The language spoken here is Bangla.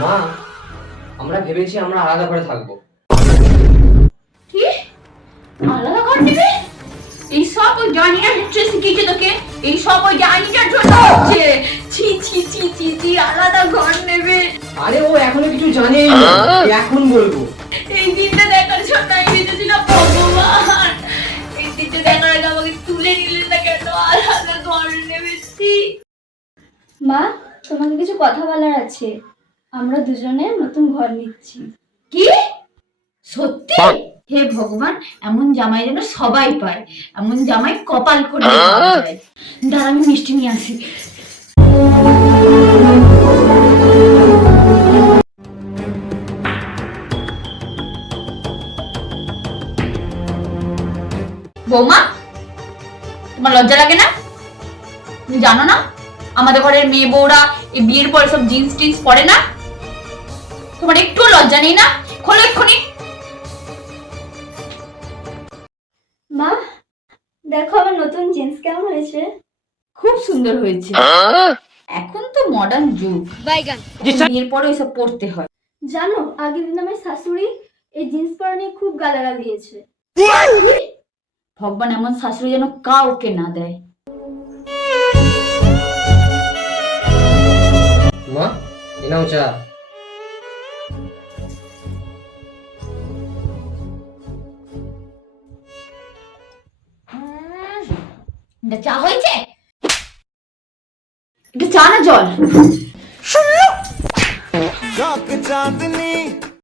মা, আমরা ভেবেছি আমরা আলাদা করে থাকবো। কি আলাদা ঘর নেবে? এই সব ওই জানিয়ার হেট্রে শিখিয়েছে তোকে? এই সব ওই জানিয়ার জন্য হচ্ছে। ছি ছি ছি ছি ছি, আলাদা ঘর নেবে? আরে ও এখনো কিছু জানেই না, এখন বলবো। এই দিনটা দেখার জন্য এসেছিলাম ভগবান। এই দিনটা দেখার আগে আমাকে তুলে নিলেন না কেন? আলাদা ঘর নেবে? ছি। মা, তোমাকে কিছু কথা বলার আছে। আমরা দুজনে নতুন ঘর নিচ্ছি। কি সত্যি? হে ভগবান, এমন জামাই যেন সবাই পায়। এমন জামাই কপাল করে পাওয়া যায়। দাঁড়া, আমি মিষ্টি নিয়ে আসি। বৌমা, তোমার লজ্জা লাগে না? তুমি জানো না আমাদের ঘরের মেয়ে বউরা এই বিয়ের পরে সব জিন্স টিন্স পরে না? তোমার একটু লজ্জা নেই না? খোলো এক্ষুনি। মা, দেখো আমার নতুন জিন্স কেমন হয়েছে। খুব সুন্দর হয়েছে। এখন তো মডার্ন যুগ, বিয়ের পরে এসব পড়তে হয়। জানো, আগের দিন আমার শাশুড়ি এই জিন্স পরা নিয়ে খুব গালাগাল দিয়েছে। ভগবান এমন শাশুড়ি যেন কাউকে না দেয়। মা, এ নাও চা। এটা চা হয়েছে? এটা চা না জল? चांदनी